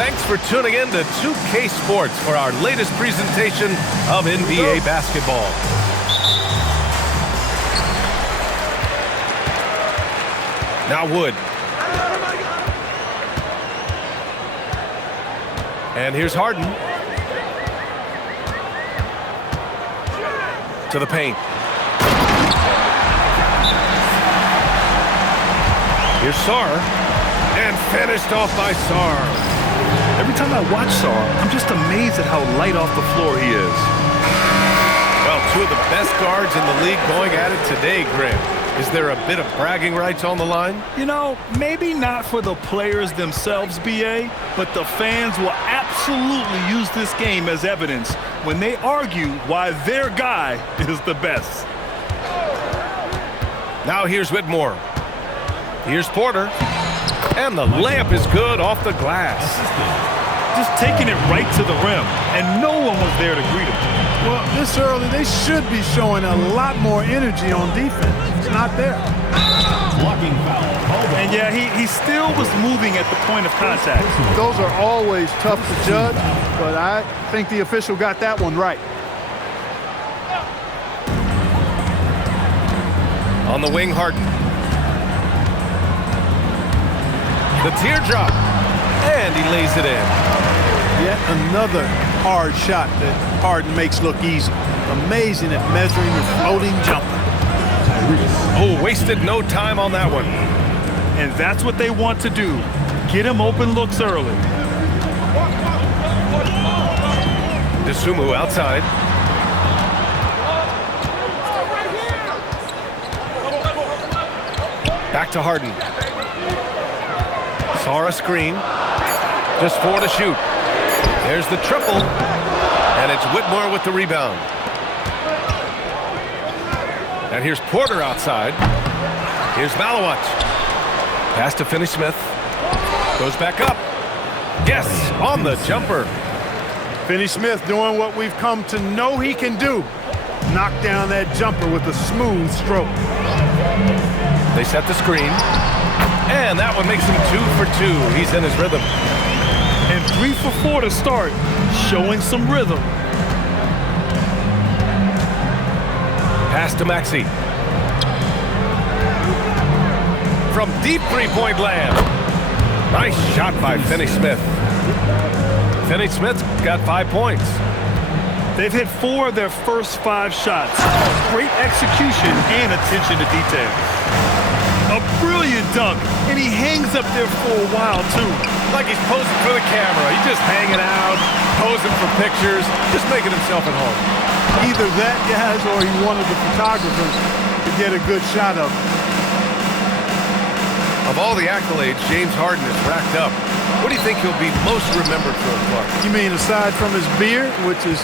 Thanks for tuning in to 2K Sports for our latest presentation of NBA basketball. Now Wood. And here's Harden. To the paint. Here's Sarr. And finished off by Sarr. Every time I watch Sarr, I'm just amazed at how light off the floor he is. Well, two of the best guards in the league going at it today, Greg. Is there a bit of bragging rights on the line? You know, maybe not for the players themselves, BA, but the fans will absolutely use this game as evidence when they argue why their guy is the best. Now here's Whitmore. Here's Porter. And the layup is good off the glass. Just taking it right to the rim, and no one was there to greet him. Well, this early, they should be showing a lot more energy on defense. It's not there. Blocking foul. And yeah, he still was moving at the point of contact. Those are always tough to judge, but I think the official got that one right. On the wing, Harden. The teardrop. And he lays it in. Yet another hard shot that Harden makes look easy. Amazing at measuring his floating jumper. Oh, wasted no time on that one. And that's what they want to do. Get him open looks early. DeSumo outside. Back to Harden. Saw a screen. Just 4 to shoot. There's the triple. And it's Whitmore with the rebound. And here's Porter outside. Here's Malawat. Pass to Finney-Smith. Goes back up. Yes, on the jumper. Finney-Smith doing what we've come to know he can do. Knock down that jumper with a smooth stroke. They set the screen. And that one makes him 2 for 2. He's in his rhythm. And 3 for 4 to start, showing some rhythm. Pass to Maxey. From deep three-point land. Nice shot by Finney-Smith. Finney-Smith's got 5 points. They've hit 4 of their first 5 shots. Great execution and attention to detail. A brilliant dunk, and he hangs up there for a while, too. Like he's posing for the camera. He's just hanging out, posing for pictures, just making himself at home. Either that, guys, or he wanted the photographers to get a good shot of him. Of all the accolades James Harden has racked up, what do you think he'll be most remembered for, Clark? You mean aside from his beard, which is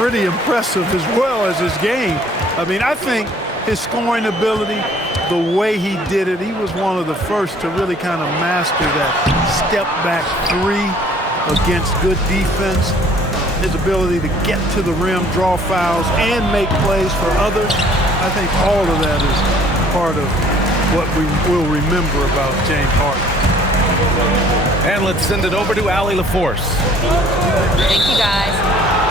pretty impressive, as well as his game? I mean, I think his scoring ability, the way he did it, he was one of the first to really kind of master that step-back 3 against good defense. His ability to get to the rim, draw fouls, and make plays for others. I think all of that is part of what we will remember about James Harden. And let's send it over to Allie LaForce. Thank you, guys.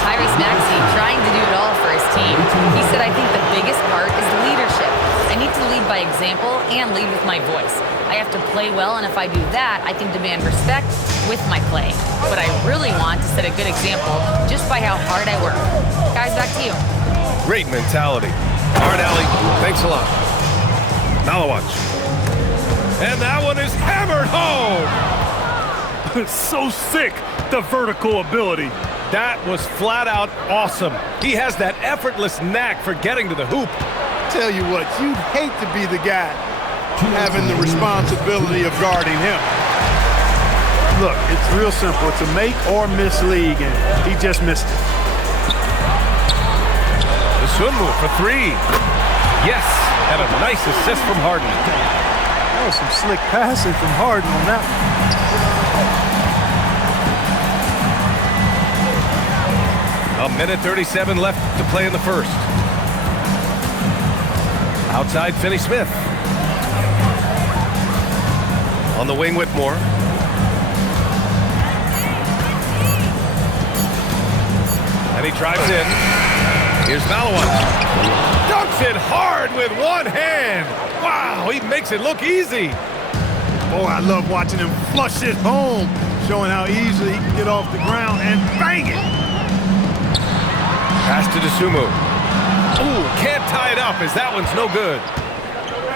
Tyrese Maxey trying to do it all for his team. He said, I think the biggest part is leadership. I need to lead by example and lead with my voice. I have to play well, and if I do that, I can demand respect with my play. But I really want to set a good example just by how hard I work. Guys, back to you. Great mentality. All right, Allie, thanks a lot. Malawat. And that one is hammered home. So sick, the vertical ability. That was flat out awesome. He has that effortless knack for getting to the hoop. Tell you what, you'd hate to be the guy having the responsibility of guarding him. Look, it's real simple. It's a make or miss league, and he just missed it. The swim move for 3. Yes, and a nice assist from Harden. That was some slick passing from Harden on that one. A minute 37 left to play in the first. Outside Finney-Smith. On the wing, Whitmore. drives in. Here's Malawat. Dunks it hard with one hand. Wow, he makes it look easy. Oh, I love watching him flush it home, showing how easily he can get off the ground and bang it. Pass to Dosunmu. Ooh, can't tie it up as that one's no good.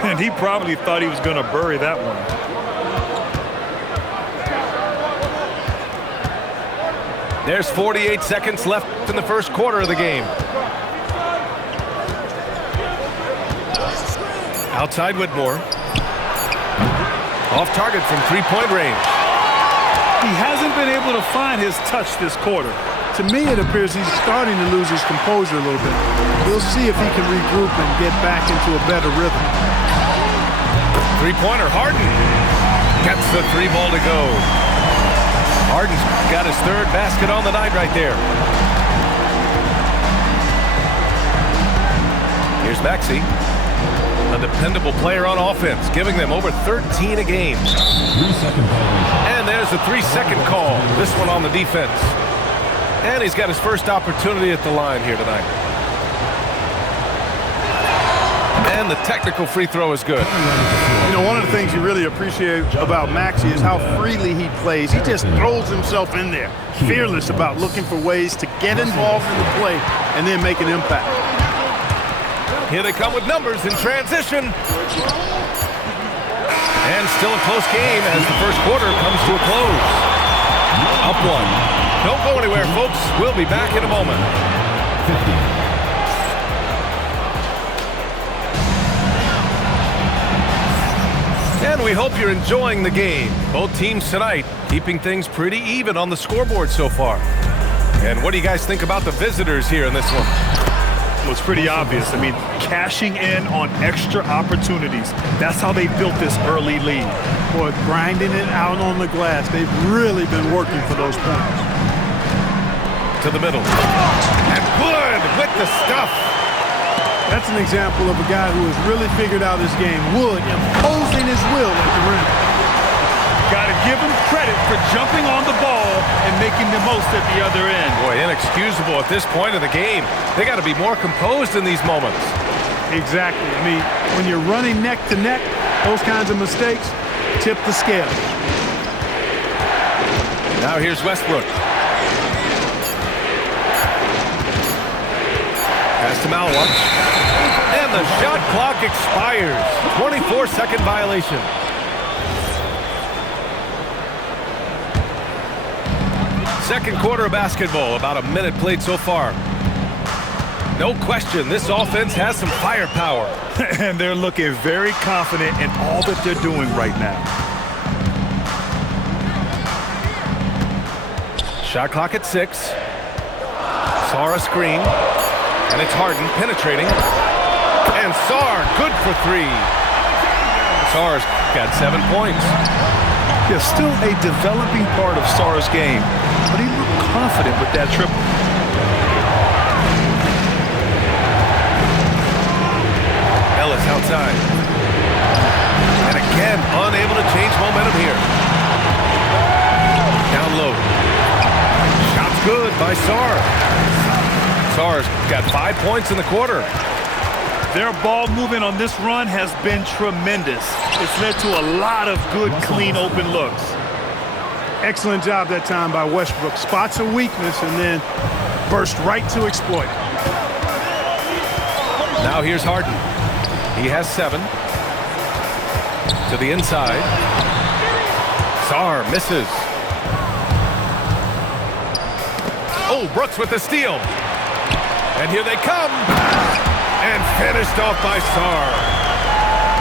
And he probably thought he was going to bury that one. There's 48 seconds left in the first quarter of the game. Outside Whitmore. Off target from three-point range. He hasn't been able to find his touch this quarter. To me, it appears he's starting to lose his composure a little bit. We'll see if he can regroup and get back into a better rhythm. Three-pointer, Harden. Gets the three ball to go. Harden's got his third basket on the night right there. Here's Maxey. A dependable player on offense, giving them over 13 a game. 3-second violation. And there's a 3-second call. This one on the defense. And he's got his first opportunity at the line here tonight. And the technical free throw is good. You know, one of the things you really appreciate about Maxey is how freely he plays. He just throws himself in there, fearless about looking for ways to get involved in the play and then make an impact. Here they come with numbers in transition. And still a close game as the first quarter comes to a close. Up one. Don't go anywhere, folks. We'll be back in a moment. 50. And we hope you're enjoying the game. Both teams tonight keeping things pretty even on the scoreboard so far. And what do you guys think about the visitors here in this one? Well, it's pretty obvious. I mean, cashing in on extra opportunities. That's how they built this early lead. Boy, grinding it out on the glass. They've really been working for those points. To the middle. And Wood with the stuff. That's an example of a guy who has really figured out his game. Wood imposing his will at the rim. Got to give him credit for jumping on the ball and making the most at the other end. Boy, inexcusable at this point of the game. They got to be more composed in these moments. Exactly. I mean, when you're running neck to neck, those kinds of mistakes tip the scale. Now here's Westbrook. Pass to Malawat. And the shot clock expires. 24-second violation. Second quarter of basketball, about a minute played so far. No question, this offense has some firepower. And they're looking very confident in all that they're doing right now. Shot clock at 6. Sarr screen. And it's Harden penetrating. And Sarr, good for 3. Sarr's got 7 points. Yeah, still a developing part of Sarr's game, but he looked confident with that triple. Ellis outside. And again, unable to change momentum here. Down low. Shot's good by Sarr. Sarr's got 5 points in the quarter. Their ball movement on this run has been tremendous. It's led to a lot of good, clean, open looks. Excellent job that time by Westbrook. Spots a weakness and then burst right to exploit. Now here's Harden. He has 7. To the inside. Sarr misses. Oh, Brooks with the steal. And here they come. And finished off by Sarr.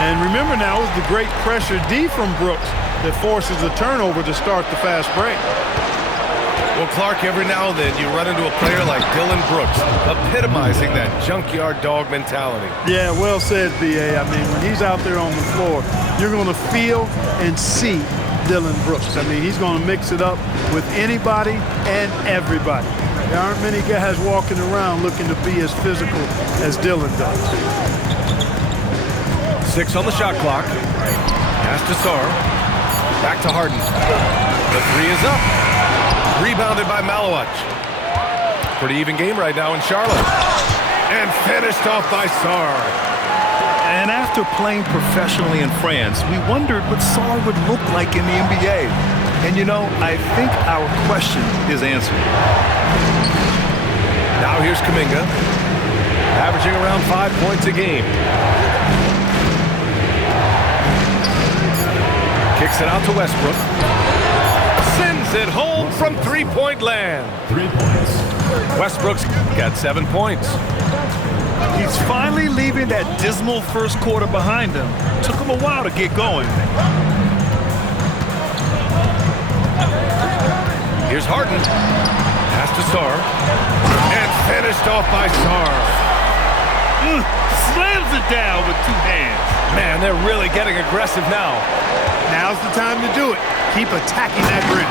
And remember now, it's the great pressure D from Brooks that forces the turnover to start the fast break. Well, Clark, every now and then you run into a player like Dylan Brooks, epitomizing that junkyard dog mentality. Yeah, well said, B.A. I mean, when he's out there on the floor, you're going to feel and see Dylan Brooks. I mean, he's going to mix it up with anybody and everybody. There aren't many guys walking around looking to be as physical as Dylan does. 6 on the shot clock. Pass to Sarr. Back to Harden. The 3 is up. Rebounded by Malawat. Pretty even game right now in Charlotte. And finished off by Sarr. And after playing professionally in France, we wondered what Sarr would look like in the NBA. And you know, I think our question is answered. Now here's Kuminga, averaging around 5 points a game. Kicks it out to Westbrook. Sends it home from three-point land. 3 points. Westbrook's got 7 points. He's finally leaving that dismal first quarter behind him. Took him a while to get going. Here's Harden. Pass to Sarr. And finished off by Sarr. Slams it down with 2 hands. Man, they're really getting aggressive now. Now's the time to do it. Keep attacking that rim.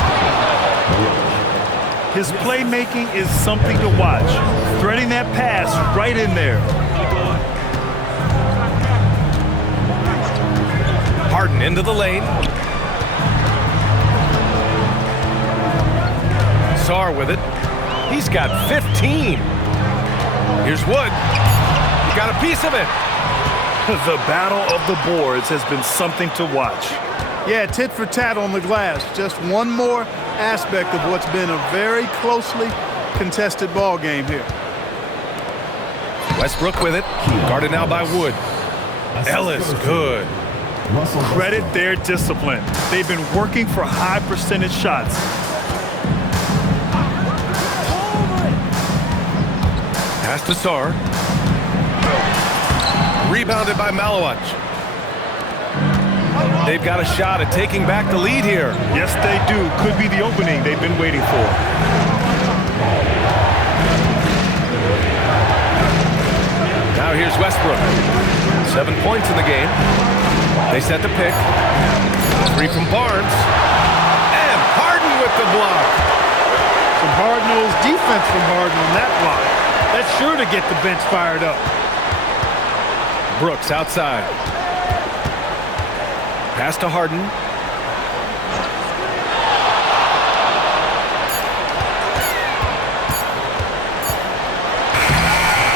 His playmaking is something to watch. Threading that pass right in there. Harden into the lane. Sarr with it. He's got 15. Here's Wood. He got a piece of it. The battle of the boards has been something to watch. Yeah, tit for tat on the glass. Just one more aspect of what's been a very closely contested ball game here. Westbrook with it. Guarded now by Wood. Ellis, good. Credit their discipline. They've been working for high percentage shots. Pass to Sarr. Rebounded by Malowich. They've got a shot at taking back the lead here. Yes, they do. Could be the opening they've been waiting for. Now here's Westbrook. 7 points in the game. They set the pick. 3 from Barnes. And Harden with the block. Some hard-nosed defense from Harden on that block. That's sure to get the bench fired up. Brooks outside. Pass to Harden.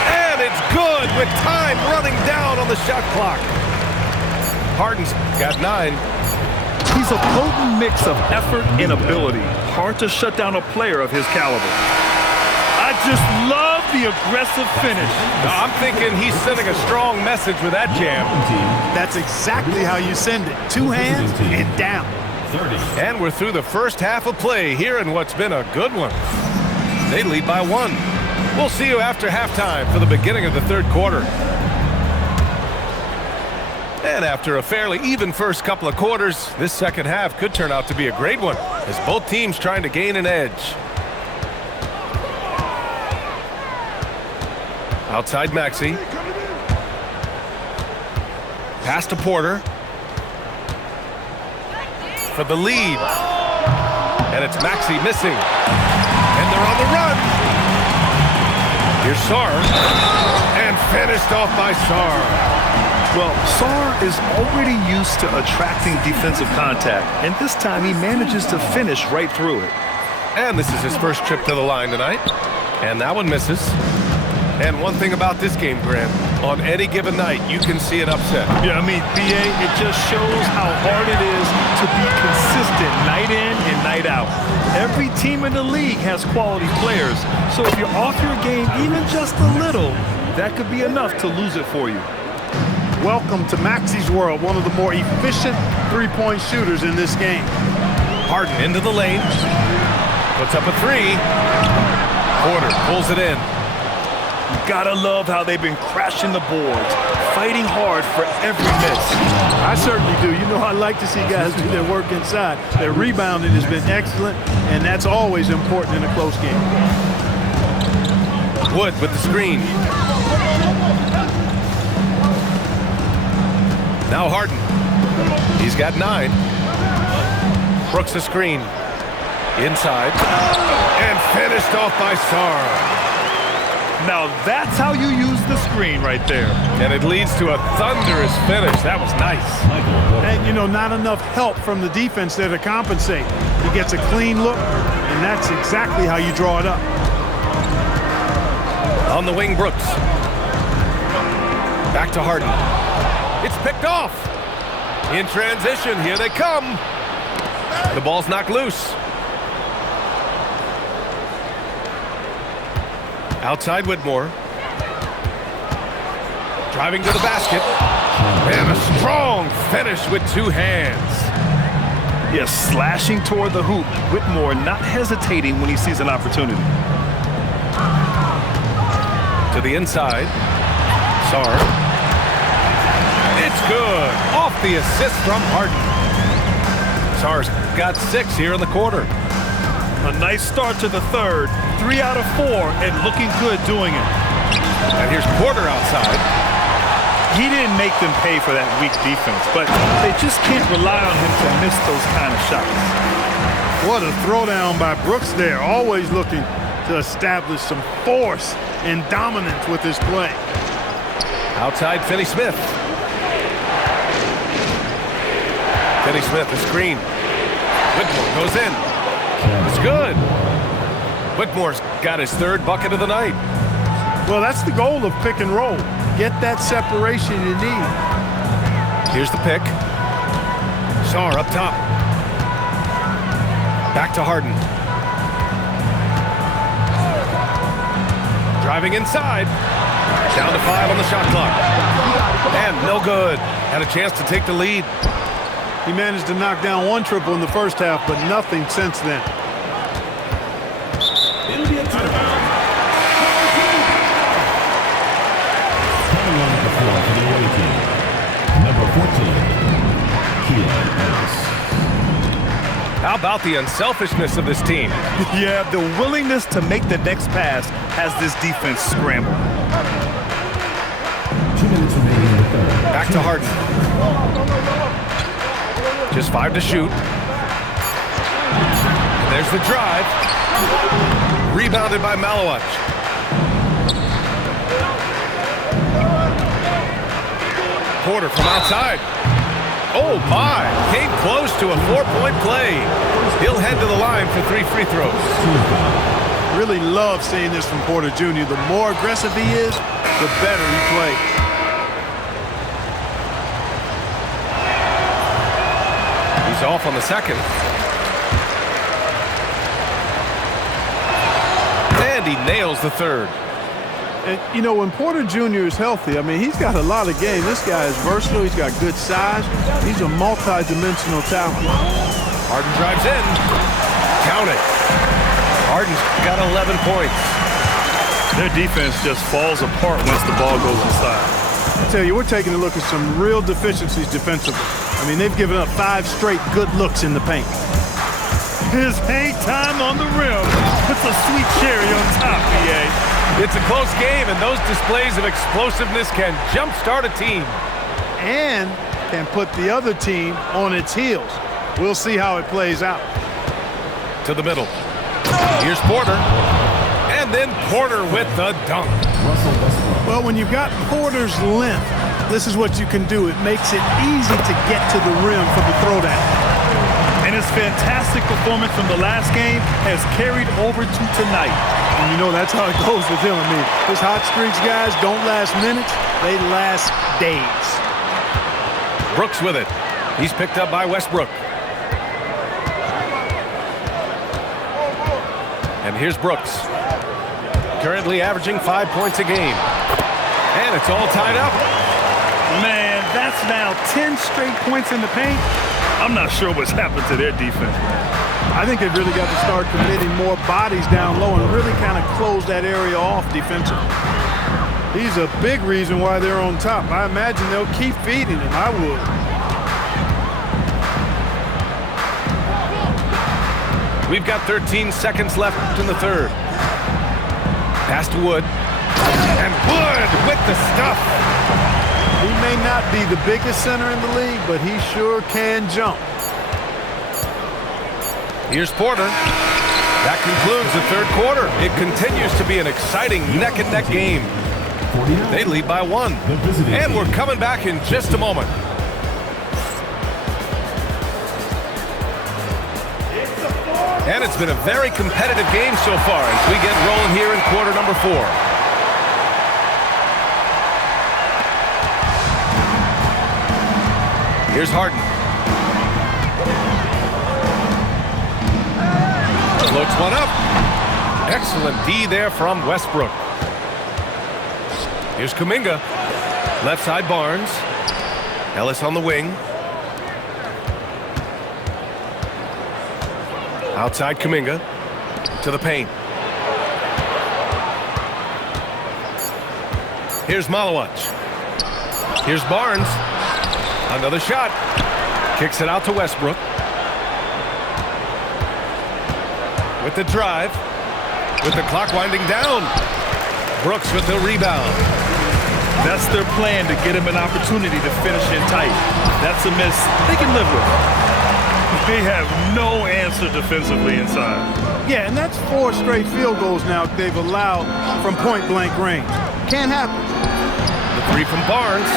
And it's good with time running down on the shot clock. Harden's got 9. He's a potent mix of effort and ability. Hard to shut down a player of his caliber. I just love the aggressive finish. I'm thinking he's sending a strong message with that jam. That's exactly how you send it. 2 hands and down. 30. And we're through the first half of play here in what's been a good one. They lead by 1. We'll see you after halftime for the beginning of the third quarter. And after a fairly even first couple of quarters, this second half could turn out to be a great one as both teams trying to gain an edge. Outside Maxey. Pass to Porter. For the lead. And it's Maxey missing. And they're on the run. Here's Sarr. And finished off by Sarr. Well, Sarr is already used to attracting defensive contact, and this time he manages to finish right through it. And this is his first trip to the line tonight. And that one misses. And one thing about this game, Grant, on any given night, you can see an upset. Yeah, I mean, BA, it just shows how hard it is to be consistent night in and night out. Every team in the league has quality players, so if you're off your game even just a little, that could be enough to lose it for you. Welcome to Maxey's world, one of the more efficient three-point shooters in this game. Harden into the lane. Puts up a 3. Porter pulls it in. You gotta love how they've been crashing the boards, fighting hard for every miss. I certainly do. You know, I like to see guys do their work inside. Their rebounding has been excellent, and that's always important in a close game. Wood with the screen. Now Harden. He's got 9. Brooks the screen. Inside. And finished off by Sarr. Now that's how you use the screen right there. And it leads to a thunderous finish. That was nice. And, you know, not enough help from the defense there to compensate. He gets a clean look, and that's exactly how you draw it up. On the wing, Brooks. Back to Harden. It's picked off. In transition, here they come. The ball's knocked loose. Outside Whitmore. Driving to the basket. And a strong finish with two hands. Yes, slashing toward the hoop. Whitmore not hesitating when he sees an opportunity. To the inside. Sarr. It's good. Off the assist from Harden. Sarr's got 6 here in the quarter. A nice start to the third. 3 out of 4 and looking good doing it. And here's Porter outside. He didn't make them pay for that weak defense, but they just can't rely on him to miss those kind of shots. What a throwdown by Brooks there. Always looking to establish some force and dominance with his play. Outside Finney-Smith. Finney-Smith, a screen. Whitmore goes in. It's good. Whitmore's got his 3rd bucket of the night. Well, that's the goal of pick and roll. Get that separation you need. Here's the pick. Sarr up top. Back to Harden. Driving inside. Down to 5 on the shot clock. And no good. Had a chance to take the lead. He managed to knock down 1 triple in the first half, but nothing since then. It'll be a timeout. Coming on the floor for the away team. Number 14, Keelan Ellis. How about the unselfishness of this team? Yeah, the willingness to make the next pass has this defense scrambled. 2 minutes remaining in the third. Back to Harden. Just 5 to shoot. And there's the drive. Rebounded by Malowich. Porter from outside. Oh my! Came close to a 4-point play. He'll head to the line for 3 free throws. Really love seeing this from Porter Jr. The more aggressive he is, the better he plays. He's off on the second. And he nails the third. And, you know, when Porter Jr. is healthy, I mean, he's got a lot of game. This guy is versatile. He's got good size. He's a multi-dimensional talent. Harden drives in. Count it. Harden's got 11 points. Their defense just falls apart once the ball goes inside. I tell you, we're taking a look at some real deficiencies defensively. I mean, they've given up 5 straight good looks in the paint. His hang time on the rim puts a sweet cherry on top, BA. It's a close game, and those displays of explosiveness can jumpstart a team. And can put the other team on its heels. We'll see how it plays out. To the middle. Here's Porter. And then Porter with the dunk. Well, when you've got Porter's length, this is what you can do. It makes it easy to get to the rim for the throwdown. And his fantastic performance from the last game has carried over to tonight. And you know that's how it goes with him. I mean, his hot streaks, guys, don't last minutes. They last days. Brooks with it. He's picked up by Westbrook. And here's Brooks. Currently averaging 5 points a game. And it's all tied up. Man, that's now 10 straight points in the paint. I'm not sure what's happened to their defense. I think they've really got to start committing more bodies down low and really kind of close that area off defensively. He's a big reason why they're on top. I imagine they'll keep feeding him. I would. We've got 13 seconds left in the third. Pass to Wood. And Wood with the stuff. He may not be the biggest center in the league, but he sure can jump. Here's Porter. That concludes the third quarter. It continues to be an exciting neck-and-neck game. They lead by 1. And we're coming back in just a moment. And it's been a very competitive game so far as we get rolling here in quarter number 4. Here's Harden. Floats one up. Excellent D there from Westbrook. Here's Kuminga. Left side Barnes. Ellis on the wing. Outside Kuminga. To the paint. Here's Malawach. Here's Barnes. Another shot. Kicks it out to Westbrook. With the drive. With the clock winding down. Brooks with the rebound. That's their plan, to get him an opportunity to finish in tight. That's a miss they can live with. They have no answer defensively inside. Yeah, and that's 4 straight field goals now they've allowed from point-blank range. Can't happen. The three from Barnes.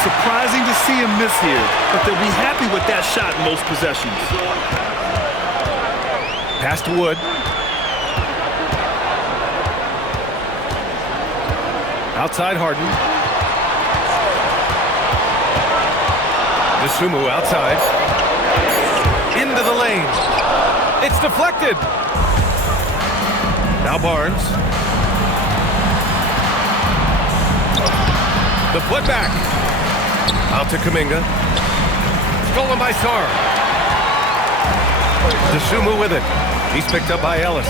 Surprising to see him miss here, but they'll be happy with that shot in most possessions. Pass to Wood. Outside Harden. Dosunmu outside. Into the lane. It's deflected. Now Barnes. The putback. Out to Kuminga. Stolen by Sarr. Dosunmu with it. He's picked up by Ellis.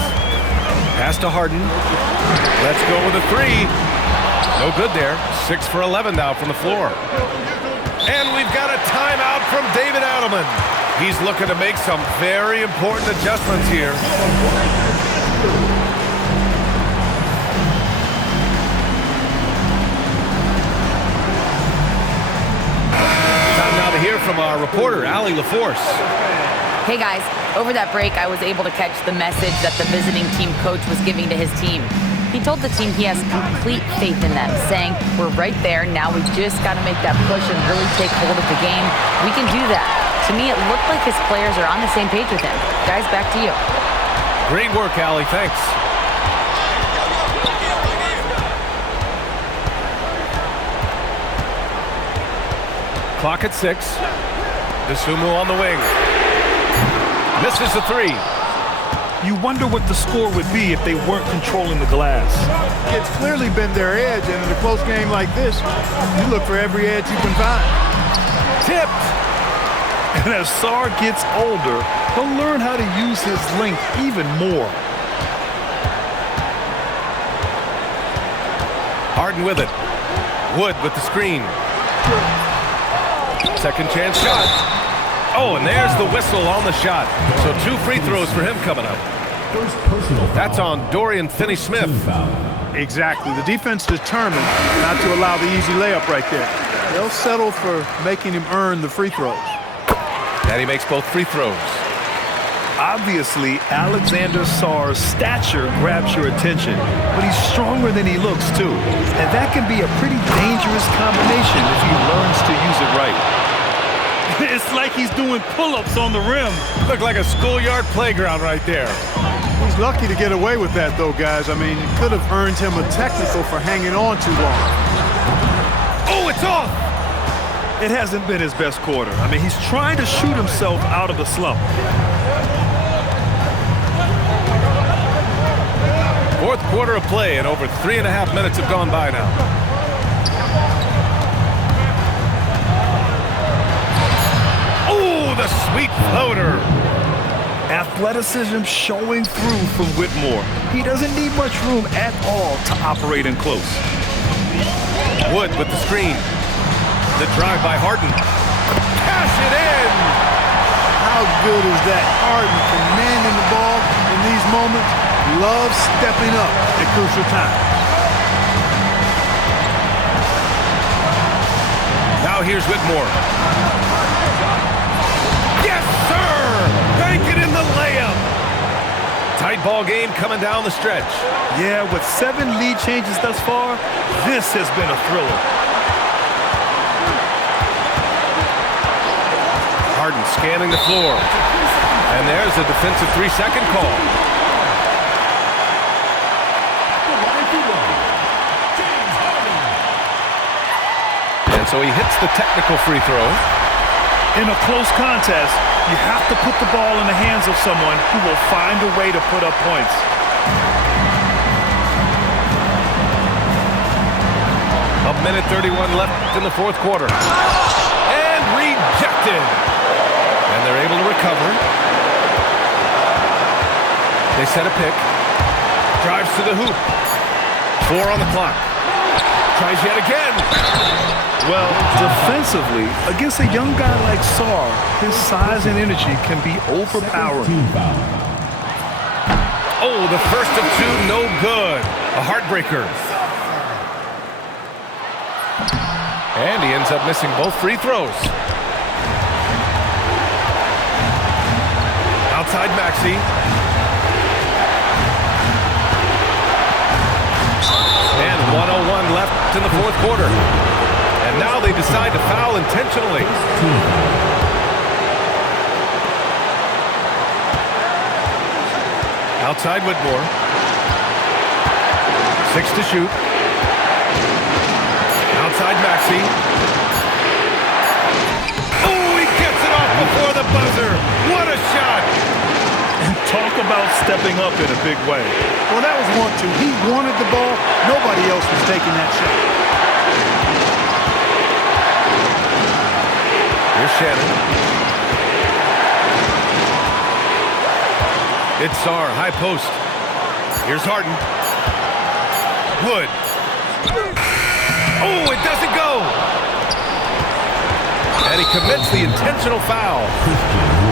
Pass to Harden. Let's go with a three. No good there. 6 for 11 now from the floor. And we've got a timeout from David Adelman. He's looking to make some very important adjustments here. Time now to hear from our reporter, Allie LaForce. Hey guys, over that break, I was able to catch the message that the visiting team coach was giving to his team. He told the team he has complete faith in them, saying, "We're right there, now we just got to make that push and really take hold of the game. We can do that." To me, it looked like his players are on the same page with him. Guys, back to you. Great work, Allie, thanks. Clock at 6. Dosunmu on the wing. Misses the three. You wonder what the score would be if they weren't controlling the glass. It's clearly been their edge, and in a close game like this, you look for every edge you can find. Tipped. And as Sarr gets older, he'll learn how to use his length even more. Harden with it. Wood with the screen. Second chance shot. Oh, and there's the whistle on the shot. So 2 free throws for him coming up. That's on Dorian Finney-Smith. Exactly. The defense determined not to allow the easy layup right there. They'll settle for making him earn the free throws. And he makes both free throws. Obviously, Alexander Sarr's stature grabs your attention, but he's stronger than he looks, too. And that can be a pretty dangerous combination if he learns to use it right. It's like he's doing pull-ups on the rim. Looked like a schoolyard playground right there. He's lucky to get away with that, though, guys. I mean, it could have earned him a technical for hanging on too long. Oh, it's off! It hasn't been his best quarter. I mean, he's trying to shoot himself out of the slump. Fourth quarter of play, and over 3.5 minutes have gone by now. Oh, the sweet floater. Athleticism showing through from Whitmore. He doesn't need much room at all to operate in close. Wood with the screen. The drive by Harden. Cash it in! How good is that? Harden commanding the ball in these moments. Loves stepping up at crucial times. Now here's Whitmore. Yes, sir! Bank it in the layup. Tight ball game coming down the stretch. Yeah, with 7 lead changes thus far, this has been a thriller. Harden scanning the floor. And there's a defensive 3-second call. And so he hits the technical free throw. In a close contest, you have to put the ball in the hands of someone who will find a way to put up points. A minute 31 left in the fourth quarter. And rejected. And they're able to recover. They set a pick. Drives to the hoop. 4 on the clock. Tries yet again. Well, defensively, against a young guy like Sarr, his size and energy can be overpowering. Team foul. Oh, the first of 2, no good. A heartbreaker. And he ends up missing both free throws. Outside Maxey. And 1:01 left in the fourth quarter. And now they decide to foul intentionally. Outside Whitmore. 6 to shoot. Outside Maxey. Oh, he gets it off before the buzzer. What a shot. And talk about stepping up in a big way. Well, that was 1-2. He wanted the ball. Nobody else was taking that shot. Here's Shannon. It's Sarr, high post. Here's Harden. Wood. Oh, it doesn't go. And he commits the intentional foul.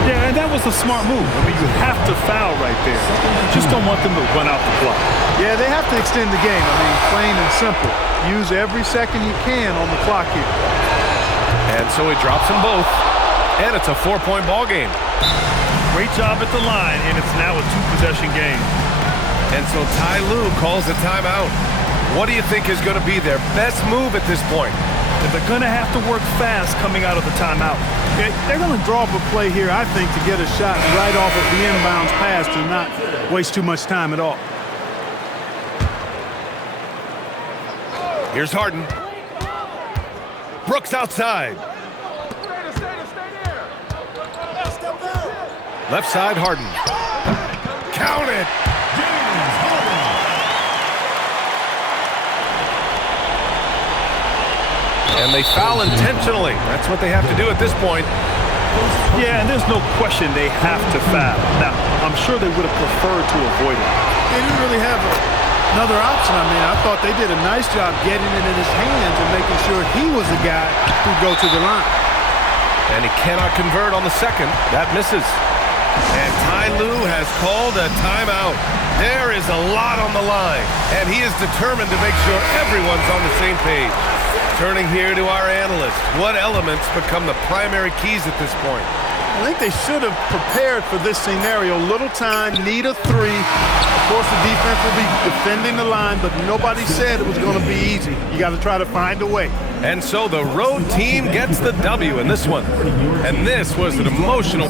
Yeah, and that was a smart move. I mean, you have to foul right there. You just don't want them to run out the clock. Yeah, they have to extend the game. I mean, plain and simple. Use every second you can on the clock here. And so he drops them both. And it's a 4-point ball game. Great job at the line, and it's now a 2-possession game. And so Ty Lue calls a timeout. What do you think is going to be their best move at this point? And they're going to have to work fast coming out of the timeout. They're going to draw up a play here, I think, to get a shot right off of the inbounds pass to not waste too much time at all. Here's Harden. Brooks outside. Left side, Harden. Count it. And they foul intentionally. That's what they have to do at this point. Yeah, and there's no question they have to foul. Now, I'm sure they would have preferred to avoid it. They didn't really have another option. I mean, I thought they did a nice job getting it in his hands and making sure he was the guy who'd go to the line. And he cannot convert on the second. That misses. And Ty Lue has called a timeout. There is a lot on the line, and he is determined to make sure everyone's on the same page. Turning here to our analyst, what elements become the primary keys at this point? I think they should have prepared for this scenario. Little time, need a 3. Of course, the defense will be defending the line, but nobody said it was going to be easy. You got to try to find a way. And so the road team gets the W in this one. And this was an emotional